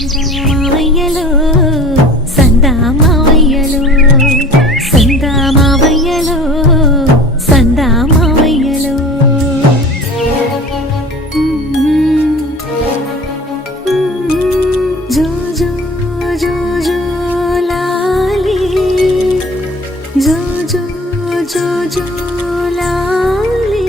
మావయ్యలో సందా మావయ్యలో సందా మావయ్యలో సందా మావయ్యలో జో జో జో జో లాలి జో జో జో జో లాలి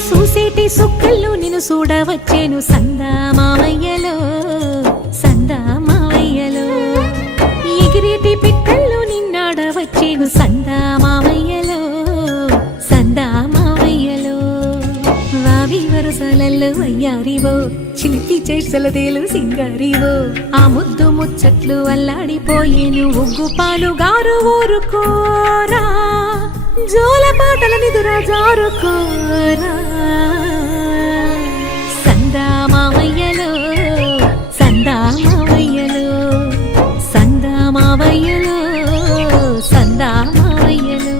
చూసేటి సుక్కల్లో నిన్ను చూడవచ్చేను సందా మావయ్యలో సందా మావయ్యలో ఎగిరేటి పిట్టల్లో నిన్నాడవచ్చేను సందా మావయ్యలో సందా మావయ్యలో వావి వరసలల్లో అయ్యారివో చిలిపి చేసలదేలు సింగారివో ఆ ముద్దు ముచ్చట్లు అల్లాడిపోయేను ఉగ్గు పాలు గారు ఊరుకోరా జోల పాటల నిదురా జారుకోరా సందా మావయ్యలో సందా మావయ్యలో సందా మావయ్యలో సందా మావయ్యలో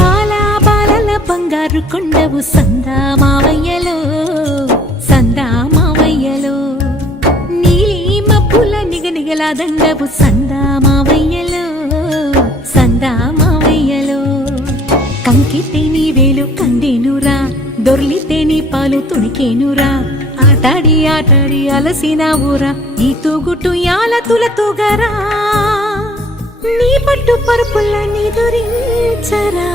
బాలా బాలల బంగారు కొండవు సందా మావయ్యలో సందా మావయ్యలో నీలి మబ్బుల నిగనిగలా దండవు సందా మావయ్యలో సందా మావయ్యలో కంకితే నీ వేలు కందేనురా దొర్లితే నీ పాలు తుణికేనురా ఆటాడి ఆటాడి అలసిన ఊరా ఈ తూగుటు యాల తులతూగరా నీ పట్టు పరుపుల్ల నీ దురించరా